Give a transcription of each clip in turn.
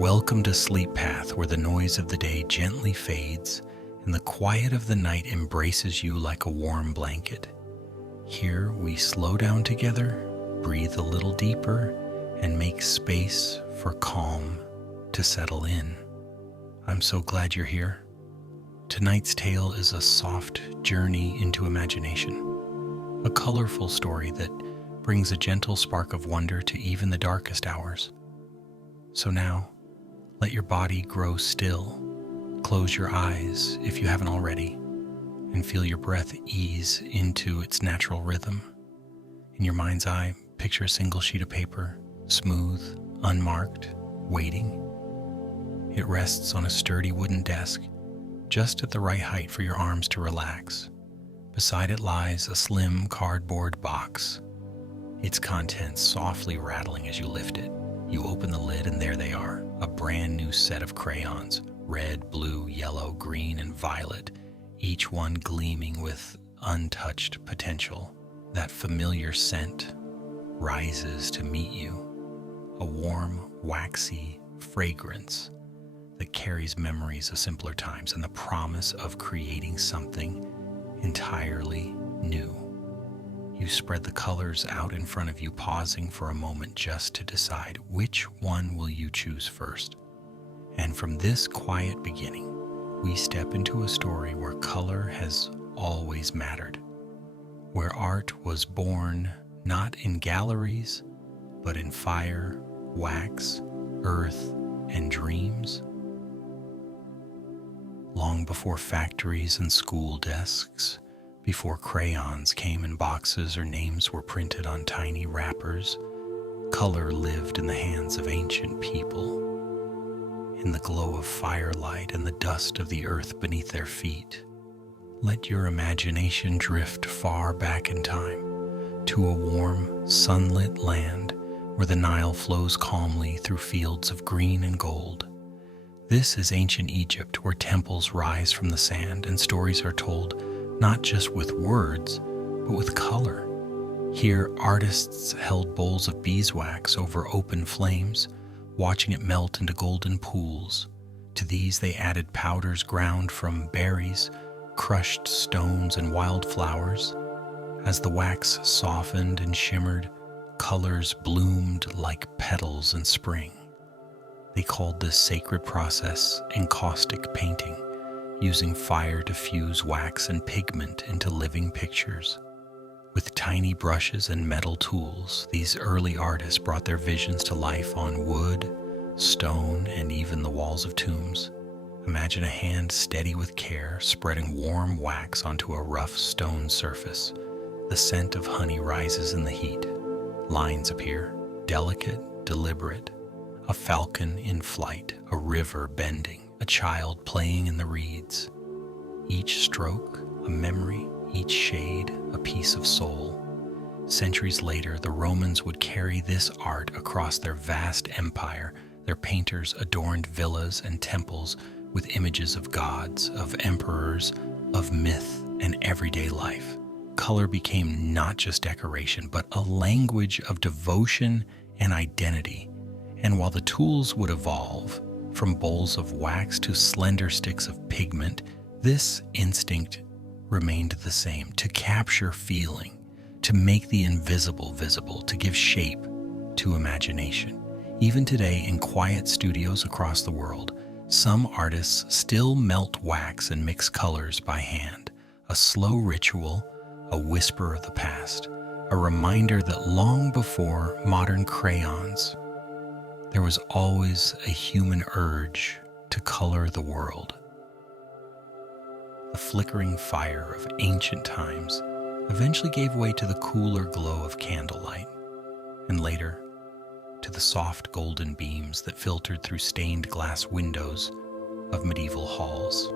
Welcome to Sleep Path, where the noise of the day gently fades and the quiet of the night embraces you like a warm blanket. Here we slow down together, breathe a little deeper, and make space for calm to settle in. I'm so glad you're here. Tonight's tale is a soft journey into imagination, a colorful story that brings a gentle spark of wonder to even the darkest hours. So now, let your body grow still. Close your eyes if you haven't already, and feel your breath ease into its natural rhythm. In your mind's eye, picture a single sheet of paper, smooth, unmarked, waiting. It rests on a sturdy wooden desk, just at the right height for your arms to relax. Beside it lies a slim cardboard box, its contents softly rattling as you lift it. You open the lid and there they are, a brand new set of crayons, red, blue, yellow, green, and violet, each one gleaming with untouched potential. That familiar scent rises to meet you, a warm, waxy fragrance that carries memories of simpler times and the promise of creating something entirely new. You spread the colors out in front of you, pausing for a moment just to decide which one will you choose first. And from this quiet beginning, we step into a story where color has always mattered, where art was born not in galleries, but in fire, wax, earth, and dreams. Long before factories and school desks, before crayons came in boxes or names were printed on tiny wrappers, color lived in the hands of ancient people, in the glow of firelight and the dust of the earth beneath their feet. Let your imagination drift far back in time to a warm, sunlit land where the Nile flows calmly through fields of green and gold. This is ancient Egypt, where temples rise from the sand and stories are told not just with words, but with color. Here, artists held bowls of beeswax over open flames, watching it melt into golden pools. To these they added powders ground from berries, crushed stones, and wildflowers. As the wax softened and shimmered, colors bloomed like petals in spring. They called this sacred process encaustic painting, using fire to fuse wax and pigment into living pictures. With tiny brushes and metal tools, these early artists brought their visions to life on wood, stone, and even the walls of tombs. Imagine a hand steady with care, spreading warm wax onto a rough stone surface. The scent of honey rises in the heat. Lines appear, delicate, deliberate. A falcon in flight, a river bending, a child playing in the reeds. Each stroke, a memory, each shade, a piece of soul. Centuries later, the Romans would carry this art across their vast empire. Their painters adorned villas and temples with images of gods, of emperors, of myth, and everyday life. Color became not just decoration, but a language of devotion and identity. And while the tools would evolve, from bowls of wax to slender sticks of pigment, this instinct remained the same: to capture feeling, to make the invisible visible, to give shape to imagination. Even today, in quiet studios across the world, some artists still melt wax and mix colors by hand, a slow ritual, a whisper of the past, a reminder that long before modern crayons, there was always a human urge to color the world. The flickering fire of ancient times eventually gave way to the cooler glow of candlelight, and later to the soft golden beams that filtered through stained glass windows of medieval halls.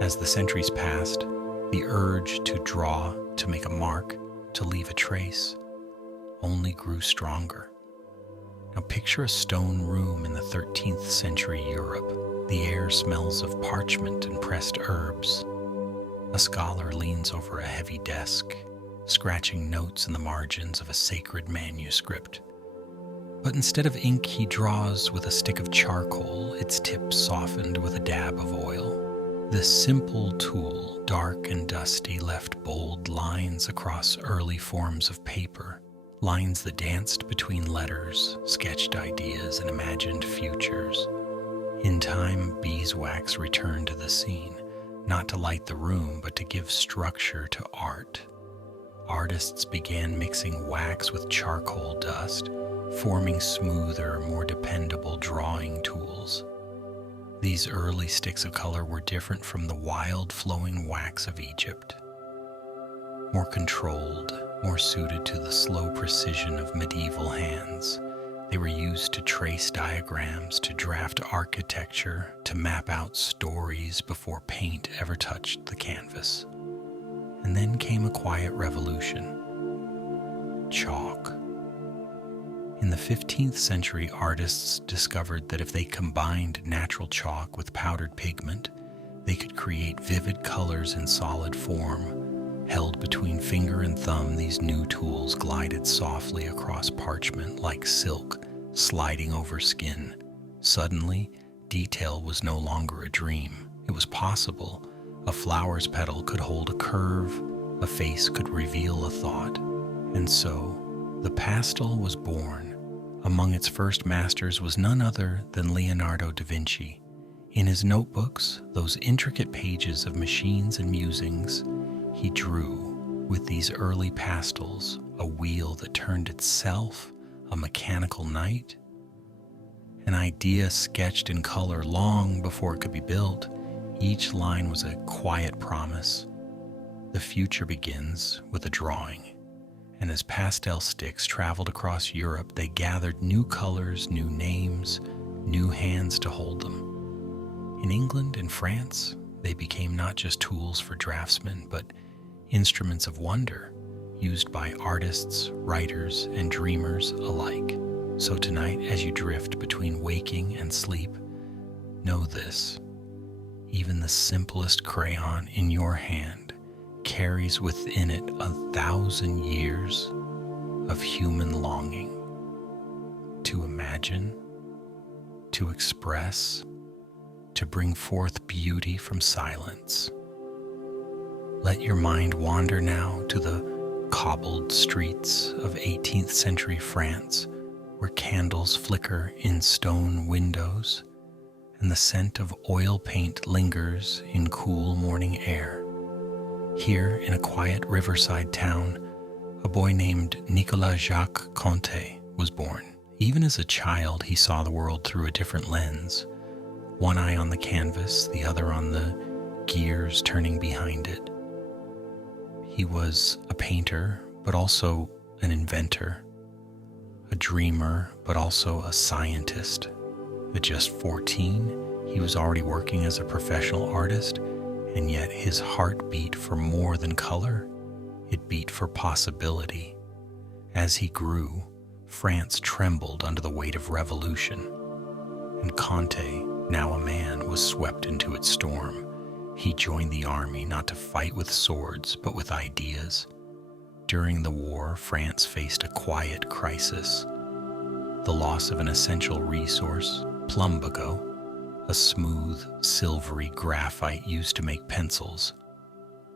As the centuries passed, the urge to draw, to make a mark, to leave a trace, only grew stronger. Now picture a stone room in the 13th century Europe. The air smells of parchment and pressed herbs. A scholar leans over a heavy desk, scratching notes in the margins of a sacred manuscript. But instead of ink, he draws with a stick of charcoal, its tip softened with a dab of oil. This simple tool, dark and dusty, left bold lines across early forms of paper, lines that danced between letters, sketched ideas, and imagined futures. In time, beeswax returned to the scene, not to light the room, but to give structure to art. Artists began mixing wax with charcoal dust, forming smoother, more dependable drawing tools. These early sticks of color were different from the wild flowing wax of Egypt. More controlled, more suited to the slow precision of medieval hands. They were used to trace diagrams, to draft architecture, to map out stories before paint ever touched the canvas. And then came a quiet revolution. Chalk. In the 15th century, artists discovered that if they combined natural chalk with powdered pigment, they could create vivid colors in solid form. Held between finger and thumb, these new tools glided softly across parchment like silk, sliding over skin. Suddenly, detail was no longer a dream. It was possible. A flower's petal could hold a curve, a face could reveal a thought. And so, the pastel was born. Among its first masters was none other than Leonardo da Vinci. In his notebooks, those intricate pages of machines and musings, he drew, with these early pastels, a wheel that turned itself, a mechanical knight. An idea sketched in color long before it could be built. Each line was a quiet promise. The future begins with a drawing. And as pastel sticks traveled across Europe, they gathered new colors, new names, new hands to hold them. In England and France, they became not just tools for draftsmen, but instruments of wonder, used by artists, writers, and dreamers alike. So tonight, as you drift between waking and sleep, know this: even the simplest crayon in your hand carries within it 1,000 years of human longing to imagine, to express, to bring forth beauty from silence. Let your mind wander now to the cobbled streets of 18th century France, where candles flicker in stone windows and the scent of oil paint lingers in cool morning air. Here, in a quiet riverside town, a boy named Nicolas Jacques Conté was born. Even as a child, he saw the world through a different lens, one eye on the canvas, the other on the gears turning behind it. He was a painter, but also an inventor, a dreamer, but also a scientist. At just 14, he was already working as a professional artist, and yet his heart beat for more than color. It beat for possibility. As he grew, France trembled under the weight of revolution, and Conté, now a man, was swept into its storm. He joined the army not to fight with swords, but with ideas. During the war, France faced a quiet crisis. The loss of an essential resource, plumbago, a smooth, silvery graphite used to make pencils.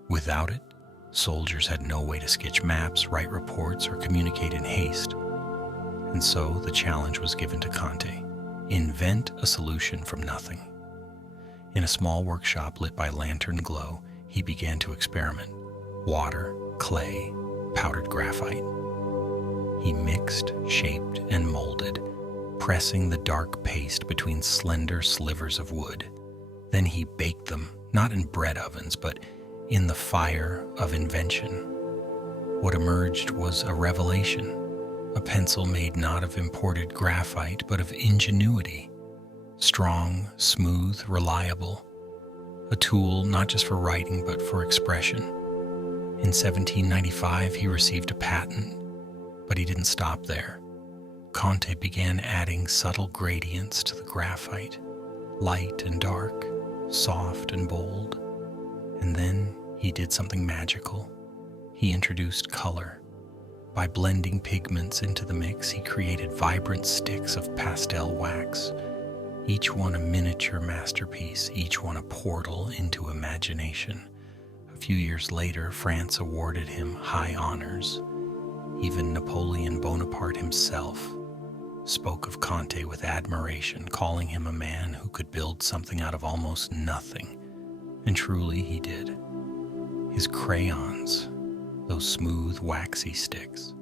Without it, soldiers had no way to sketch maps, write reports, or communicate in haste. And so the challenge was given to Conté: invent a solution from nothing. In a small workshop lit by lantern glow, he began to experiment. Water, clay, powdered graphite. He mixed, shaped, and molded, pressing the dark paste between slender slivers of wood. Then he baked them, not in bread ovens, but in the fire of invention. What emerged was a revelation, a pencil made not of imported graphite, but of ingenuity. Strong, smooth, reliable. A tool not just for writing, but for expression. In 1795, he received a patent, but he didn't stop there. Conté began adding subtle gradients to the graphite, light and dark, soft and bold. And then he did something magical. He introduced color. By blending pigments into the mix, he created vibrant sticks of pastel wax, each one a miniature masterpiece, each one a portal into imagination. A few years later, France awarded him high honors. Even Napoleon Bonaparte himself spoke of Conte with admiration, calling him a man who could build something out of almost nothing. And truly he did. His crayons, those smooth, waxy sticks,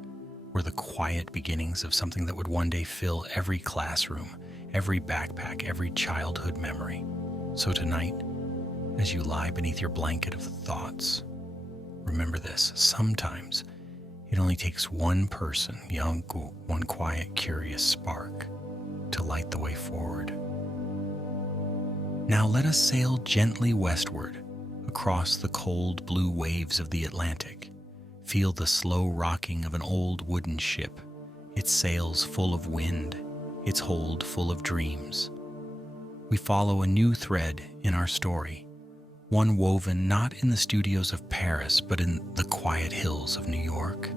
were the quiet beginnings of something that would one day fill every classroom, every backpack, every childhood memory. So tonight, as you lie beneath your blanket of thoughts, remember this: sometimes it only takes one person, one quiet, curious spark to light the way forward. Now let us sail gently westward across the cold blue waves of the Atlantic. Feel the slow rocking of an old wooden ship, its sails full of wind, its hold full of dreams. We follow a new thread in our story, one woven not in the studios of Paris, but in the quiet hills of New York.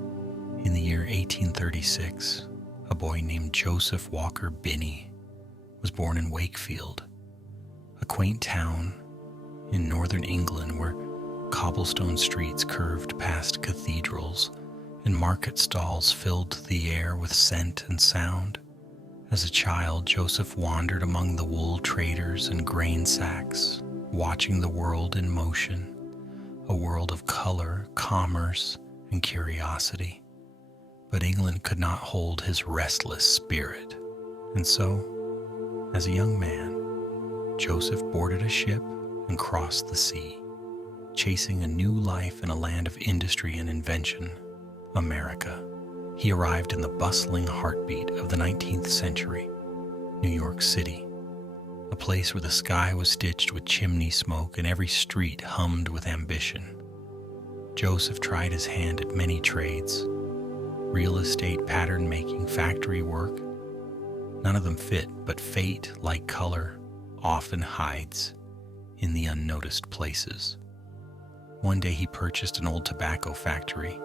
In the year 1836, a boy named Joseph Walker Binney was born in Wakefield, a quaint town in northern England where cobblestone streets curved past cathedrals and market stalls filled the air with scent and sound. As a child, Joseph wandered among the wool traders and grain sacks, watching the world in motion, a world of color, commerce, and curiosity. But England could not hold his restless spirit. And so, as a young man, Joseph boarded a ship and crossed the sea, chasing a new life in a land of industry and invention, America. He arrived in the bustling heartbeat of the 19th century, New York City, a place where the sky was stitched with chimney smoke and every street hummed with ambition. Joseph tried his hand at many trades: real estate, pattern making, factory work. None of them fit, but fate, like color, often hides in the unnoticed places. One day he purchased an old tobacco factory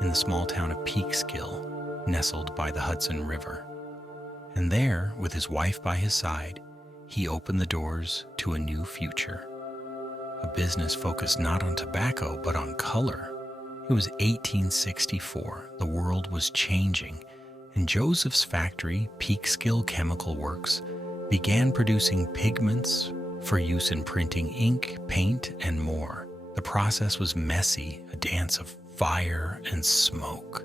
in the small town of Peekskill, nestled by the Hudson River. And there, with his wife by his side, he opened the doors to a new future. A business focused not on tobacco, but on color. It was 1864. The world was changing, and Joseph's factory, Peekskill Chemical Works, began producing pigments for use in printing ink, paint, and more. The process was messy, a dance of fire and smoke.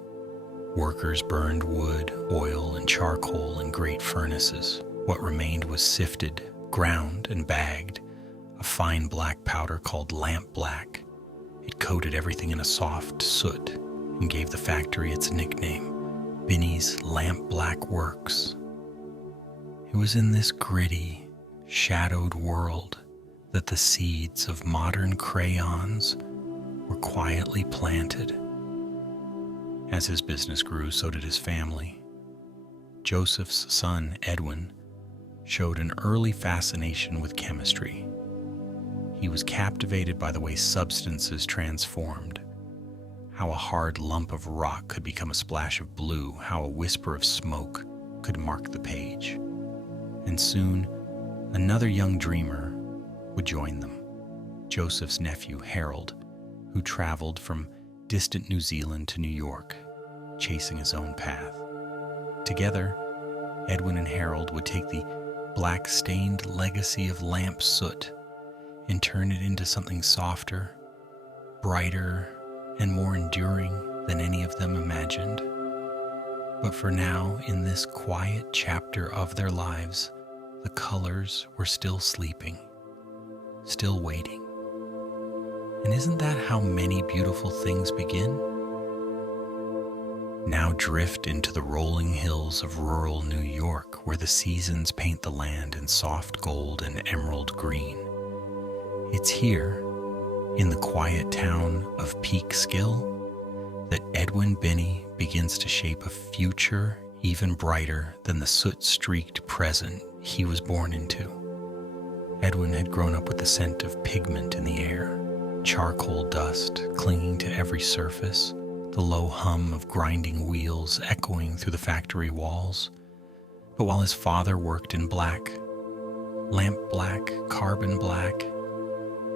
Workers burned wood, oil, and charcoal in great furnaces. What remained was sifted, ground, and bagged, a fine black powder called lamp black. It coated everything in a soft soot and gave the factory its nickname, Binney's Lamp Black Works. It was in this gritty, shadowed world that the seeds of modern crayons were quietly planted. As his business grew, so did his family. Joseph's son, Edwin, showed an early fascination with chemistry. He was captivated by the way substances transformed, how a hard lump of rock could become a splash of blue, how a whisper of smoke could mark the page. And soon, another young dreamer would join them, Joseph's nephew, Harold, who traveled from distant New Zealand to New York, chasing his own path. Together, Edwin and Harold would take the black-stained legacy of lamp soot and turn it into something softer, brighter, and more enduring than any of them imagined. But for now, in this quiet chapter of their lives, the colors were still sleeping, still waiting. And isn't that how many beautiful things begin? Now drift into the rolling hills of rural New York, where the seasons paint the land in soft gold and emerald green. It's here, in the quiet town of Peekskill, that Edwin Binney begins to shape a future even brighter than the soot-streaked present he was born into. Edwin had grown up with the scent of pigment in the air, charcoal dust clinging to every surface, the low hum of grinding wheels echoing through the factory walls. But while his father worked in black, lamp black, carbon black,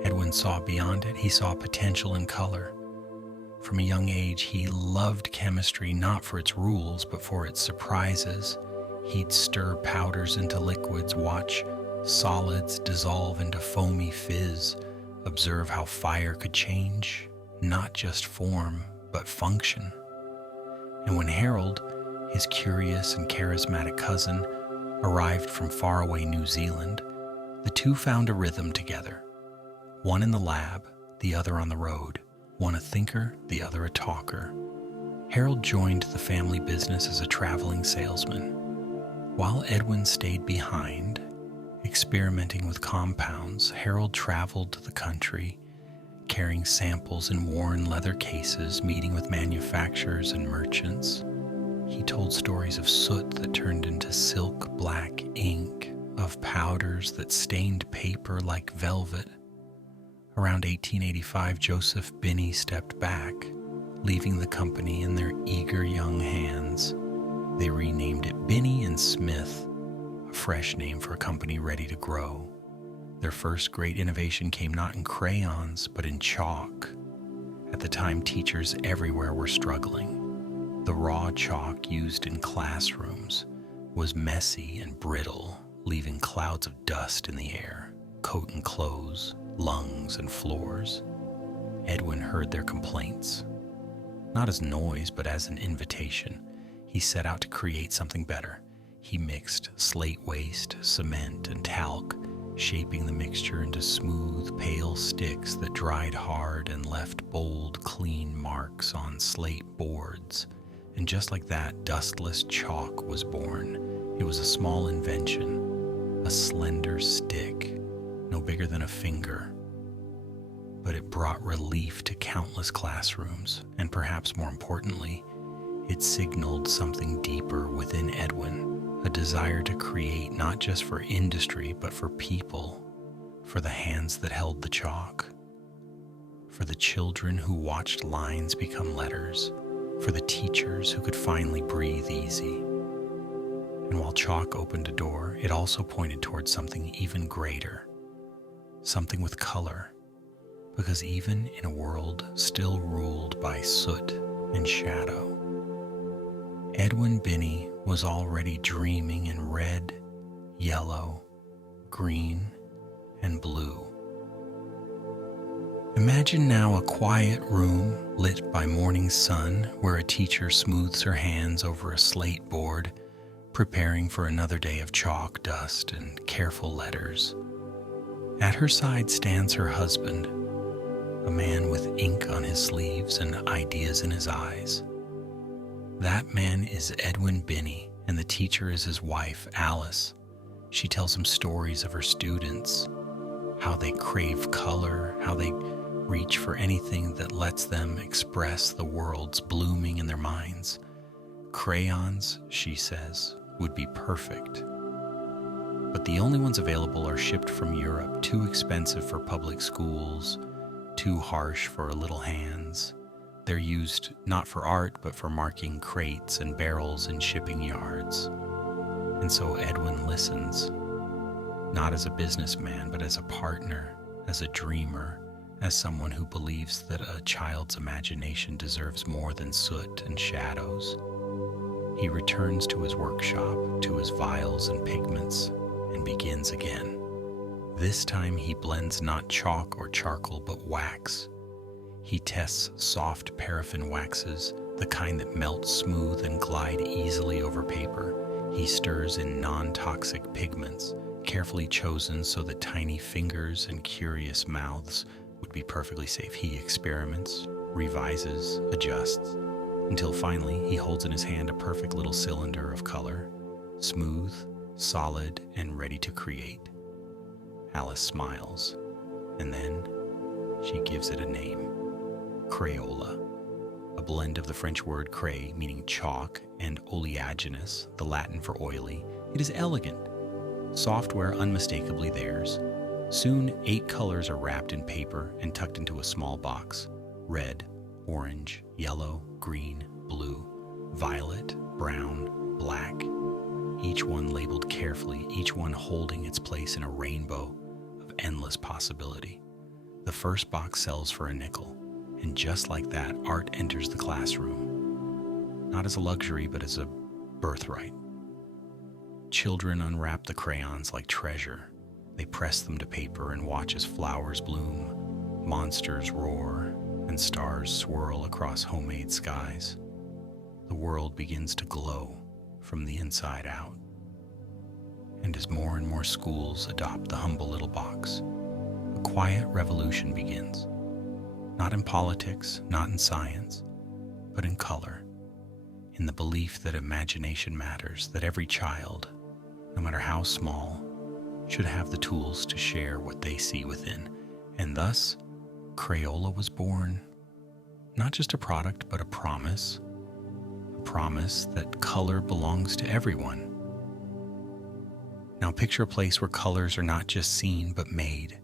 Edwin saw beyond it. He saw potential in color. From a young age, he loved chemistry not for its rules, but for its surprises. He'd stir powders into liquids, watch solids dissolve into foamy fizz, observe how fire could change, not just form, but function. And when Harold, his curious and charismatic cousin, arrived from faraway New Zealand, the two found a rhythm together. One in the lab, the other on the road. One a thinker, the other a talker. Harold joined the family business as a traveling salesman, while Edwin stayed behind, experimenting with compounds. Harold traveled the country, carrying samples in worn leather cases, meeting with manufacturers and merchants. He told stories of soot that turned into silk black ink, of powders that stained paper like velvet. Around 1885, Joseph Binney stepped back, leaving the company in their eager young hands. They renamed it Binney and Smith, a fresh name for a company ready to grow. Their first great innovation came not in crayons, but in chalk. At the time, teachers everywhere were struggling. The raw chalk used in classrooms was messy and brittle, leaving clouds of dust in the air, coating clothes, lungs, and floors. Edwin heard their complaints, not as noise, but as an invitation. He set out to create something better. He mixed slate waste, cement, and talc, shaping the mixture into smooth, pale sticks that dried hard and left bold, clean marks on slate boards. And just like that, dustless chalk was born. It was a small invention, a slender stick, no bigger than a finger. But it brought relief to countless classrooms, and perhaps more importantly, it signaled something deeper within Edwin, a desire to create not just for industry, but for people, for the hands that held the chalk, for the children who watched lines become letters, for the teachers who could finally breathe easy. And while chalk opened a door, it also pointed towards something even greater, something with color, because even in a world still ruled by soot and shadow, Edwin Binney was already dreaming in red, yellow, green, and blue. Imagine now a quiet room lit by morning sun where a teacher smooths her hands over a slate board, preparing for another day of chalk, dust, and careful letters. At her side stands her husband, a man with ink on his sleeves and ideas in his eyes. That man is Edwin Binney, and the teacher is his wife, Alice. She tells him stories of her students, how they crave color, how they reach for anything that lets them express the worlds blooming in their minds. Crayons, she says, would be perfect. But the only ones available are shipped from Europe, too expensive for public schools, too harsh for little hands. They're used not for art, but for marking crates and barrels in shipping yards. And so Edwin listens, not as a businessman, but as a partner, as a dreamer, as someone who believes that a child's imagination deserves more than soot and shadows. He returns to his workshop, to his vials and pigments, and begins again. This time he blends not chalk or charcoal, but wax. He tests soft paraffin waxes, the kind that melt smooth and glide easily over paper. He stirs in non-toxic pigments, carefully chosen so that tiny fingers and curious mouths would be perfectly safe. He experiments, revises, adjusts, until finally he holds in his hand a perfect little cylinder of color, smooth, solid, and ready to create. Alice smiles, and then she gives it a name. Crayola, a blend of the French word cray, meaning chalk, and oleaginous, the Latin for oily. It is elegant, software unmistakably theirs. Soon, 8 colors are wrapped in paper and tucked into a small box: red, orange, yellow, green, blue, violet, brown, black, each one labeled carefully, each one holding its place in a rainbow of endless possibility. The first box sells for a nickel, and just like that, art enters the classroom, not as a luxury, but as a birthright. Children unwrap the crayons like treasure. They press them to paper and watch as flowers bloom, monsters roar, and stars swirl across homemade skies. The world begins to glow from the inside out. And as more and more schools adopt the humble little box, a quiet revolution begins. Not in politics, not in science, but in color, in the belief that imagination matters, that every child, no matter how small, should have the tools to share what they see within. And thus, Crayola was born, not just a product, but a promise that color belongs to everyone. Now picture a place where colors are not just seen, but made.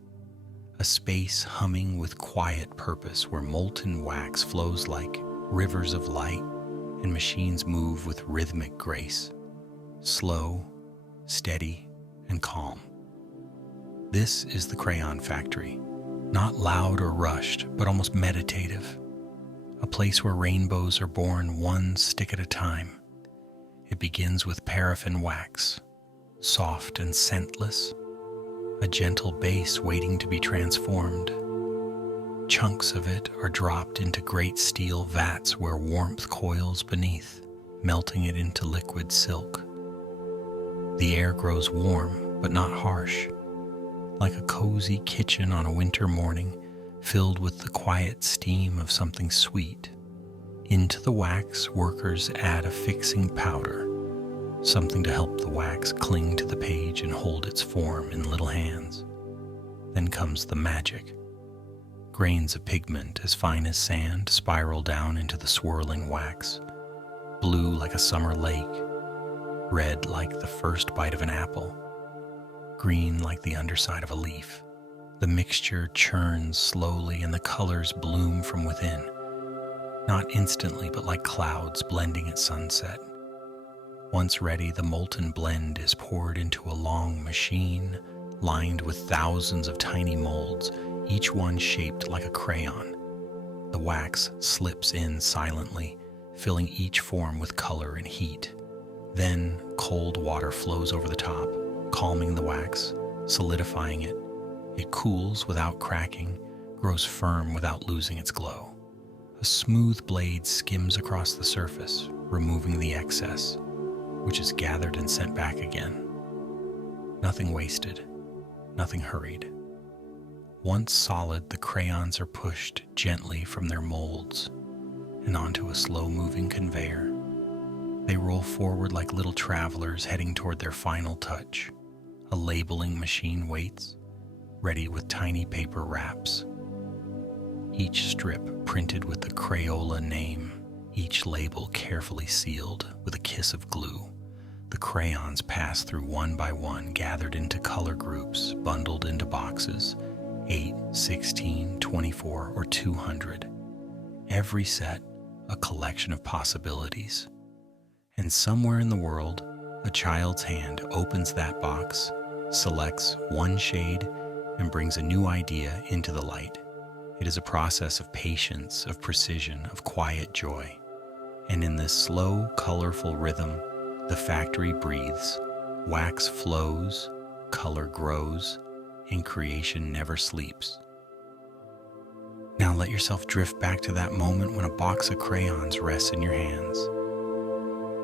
A space humming with quiet purpose where molten wax flows like rivers of light and machines move with rhythmic grace, slow, steady, and calm. This is the Crayon Factory, not loud or rushed, but almost meditative. A place where rainbows are born one stick at a time. It begins with paraffin wax, soft and scentless, a gentle base waiting to be transformed. Chunks of it are dropped into great steel vats where warmth coils beneath, melting it into liquid silk. The air grows warm, but not harsh, like a cozy kitchen on a winter morning, filled with the quiet steam of something sweet. Into the wax, workers add a fixing powder, something to help the wax cling to the page and hold its form in little hands. Then comes the magic. Grains of pigment as fine as sand spiral down into the swirling wax, blue like a summer lake, red like the first bite of an apple, green like the underside of a leaf. The mixture churns slowly and the colors bloom from within, not instantly but like clouds blending at sunset. Once ready, the molten blend is poured into a long machine lined with thousands of tiny molds, each one shaped like a crayon. The wax slips in silently, filling each form with color and heat. Then cold water flows over the top, calming the wax, solidifying it. It cools without cracking, grows firm without losing its glow. A smooth blade skims across the surface, removing the excess, which is gathered and sent back again. Nothing wasted, nothing hurried. Once solid, the crayons are pushed gently from their molds and onto a slow-moving conveyor. They roll forward like little travelers heading toward their final touch. A labeling machine waits, ready with tiny paper wraps. Each strip printed with the Crayola name, each label carefully sealed with a kiss of glue. The crayons pass through one by one, gathered into color groups, bundled into boxes, 8, 16, 24, or 200. Every set, a collection of possibilities. And somewhere in the world, a child's hand opens that box, selects one shade, and brings a new idea into the light. It is a process of patience, of precision, of quiet joy. And in this slow, colorful rhythm, the factory breathes, wax flows, color grows, and creation never sleeps. Now let yourself drift back to that moment when a box of crayons rests in your hands.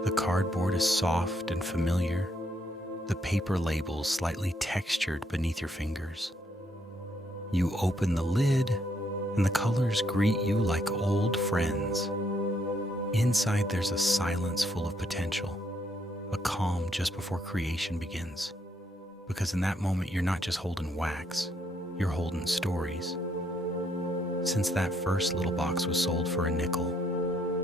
The cardboard is soft and familiar, the paper labels slightly textured beneath your fingers. You open the lid, and the colors greet you like old friends. Inside there's a silence full of potential, a calm just before creation begins. Because in that moment, you're not just holding wax, you're holding stories. Since that first little box was sold for a nickel,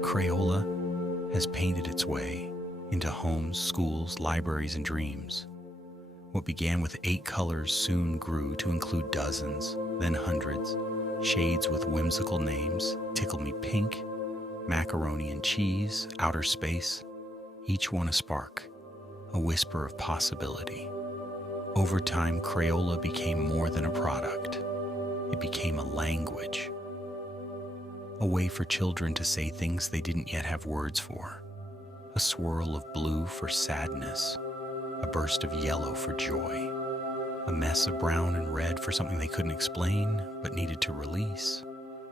Crayola has painted its way into homes, schools, libraries, and dreams. What began with 8 colors soon grew to include dozens, then hundreds, shades with whimsical names: Tickle Me Pink, macaroni and cheese, outer space, each one a spark, a whisper of possibility. Over time, Crayola became more than a product. It became a language, a way for children to say things they didn't yet have words for. A swirl of blue for sadness, a burst of yellow for joy, a mess of brown and red for something they couldn't explain but needed to release.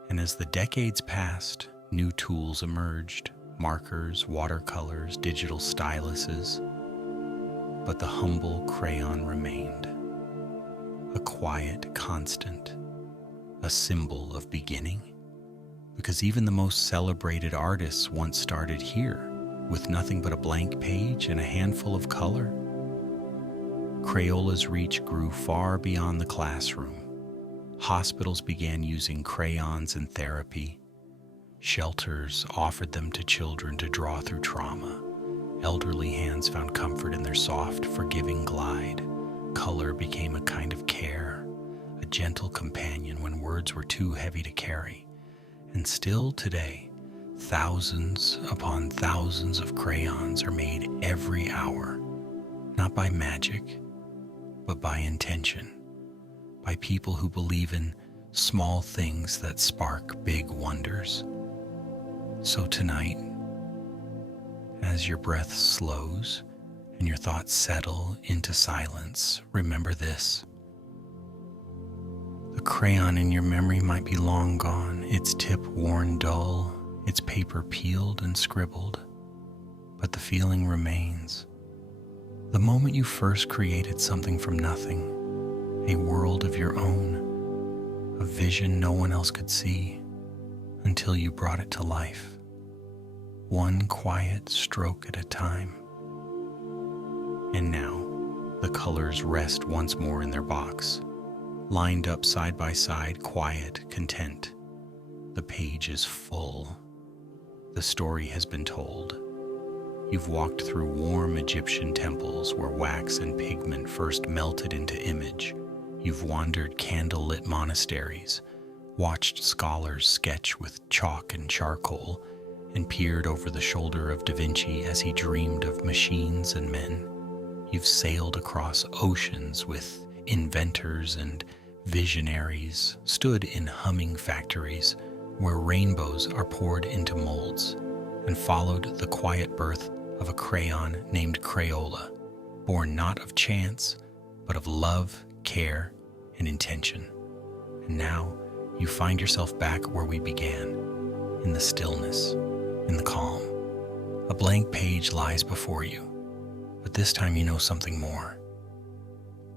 And as the decades passed, new tools emerged, markers, watercolors, digital styluses. But the humble crayon remained, a quiet constant, a symbol of beginning. Because even the most celebrated artists once started here, with nothing but a blank page and a handful of color. Crayola's reach grew far beyond the classroom. Hospitals began using crayons in therapy. Shelters offered them to children to draw through trauma. Elderly hands found comfort in their soft, forgiving glide. Color became a kind of care, a gentle companion when words were too heavy to carry. And still today, thousands upon thousands of crayons are made every hour, not by magic, but by intention, by people who believe in small things that spark big wonders. So tonight, as your breath slows and your thoughts settle into silence, remember this. The crayon in your memory might be long gone, its tip worn dull, its paper peeled and scribbled, but the feeling remains. The moment you first created something from nothing, a world of your own, a vision no one else could see, until you brought it to life, one quiet stroke at a time. And now, the colors rest once more in their box, lined up side by side, quiet, content. The page is full. The story has been told. You've walked through warm Egyptian temples where wax and pigment first melted into image. You've wandered candle-lit monasteries, watched scholars sketch with chalk and charcoal, and peered over the shoulder of Da Vinci as he dreamed of machines and men. You've sailed across oceans with inventors and visionaries, stood in humming factories where rainbows are poured into molds, and followed the quiet birth of a crayon named Crayola, born not of chance, but of love, care, and intention. And now you find yourself back where we began, in the stillness, in the calm. A blank page lies before you, but this time you know something more.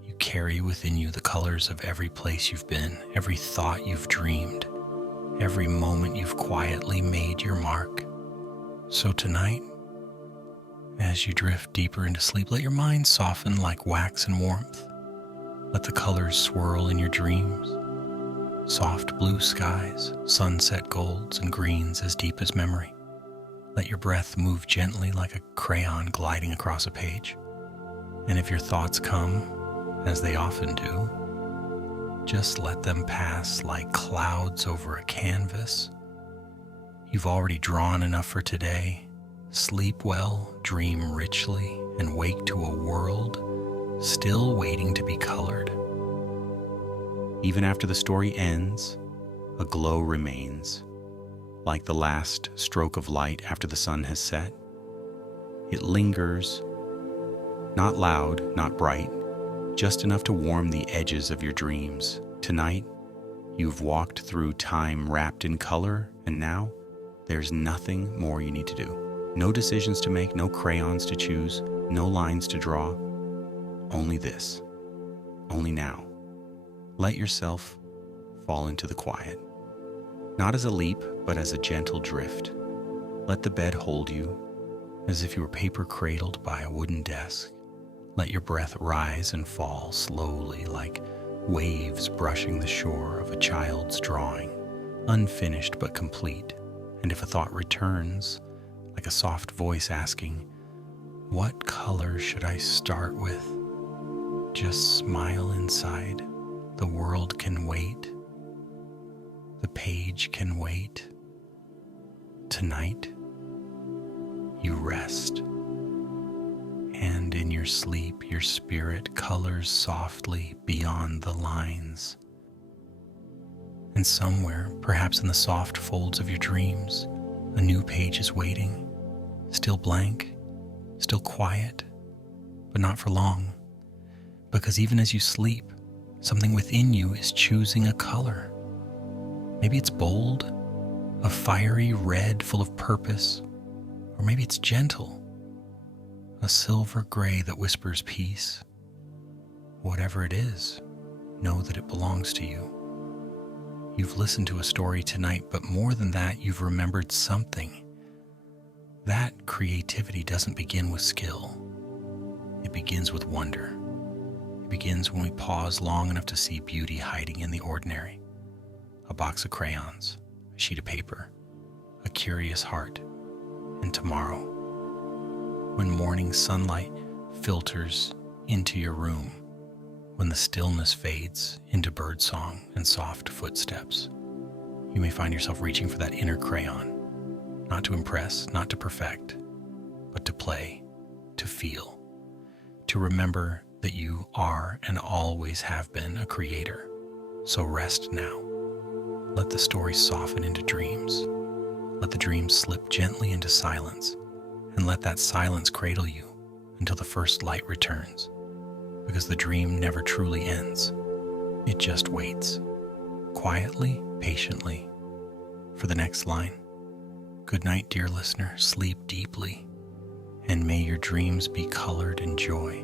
You carry within you the colors of every place you've been, every thought you've dreamed, every moment you've quietly made your mark. So tonight, as you drift deeper into sleep, let your mind soften like wax and warmth. Let the colors swirl in your dreams. Soft blue skies, sunset golds and greens as deep as memory. Let your breath move gently like a crayon gliding across a page. And if your thoughts come, as they often do, just let them pass like clouds over a canvas. You've already drawn enough for today. Sleep well, dream richly, and wake to a world still waiting to be colored. Even after the story ends, a glow remains, like the last stroke of light after the sun has set. It lingers, not loud, not bright, just enough to warm the edges of your dreams. Tonight, you've walked through time wrapped in color, and now there's nothing more you need to do. No decisions to make, no crayons to choose, no lines to draw. Only this. Only now. Let yourself fall into the quiet. Not as a leap, but as a gentle drift. Let the bed hold you, as if you were paper cradled by a wooden desk. Let your breath rise and fall slowly, like waves brushing the shore of a child's drawing, unfinished but complete. And if a thought returns, like a soft voice asking, "What color should I start with?" just smile inside. The world can wait. The page can wait. Tonight, you rest, and in your sleep, your spirit colors softly beyond the lines. And somewhere, perhaps in the soft folds of your dreams, a new page is waiting, still blank, still quiet, but not for long. Because even as you sleep, something within you is choosing a color. Maybe it's bold, a fiery red full of purpose, or maybe it's gentle, a silver gray that whispers peace. Whatever it is, know that it belongs to you. You've listened to a story tonight, but more than that, you've remembered something. That creativity doesn't begin with skill. It begins with wonder. It begins when we pause long enough to see beauty hiding in the ordinary. A box of crayons, a sheet of paper, a curious heart, and tomorrow. When morning sunlight filters into your room, when the stillness fades into birdsong and soft footsteps, you may find yourself reaching for that inner crayon, not to impress, not to perfect, but to play, to feel, to remember that you are and always have been a creator. So rest now. Let the story soften into dreams. Let the dreams slip gently into silence, and let that silence cradle you until the first light returns. Because the dream never truly ends. It just waits, quietly, patiently, for the next line. Good night, dear listener. Sleep deeply, and may your dreams be colored in joy.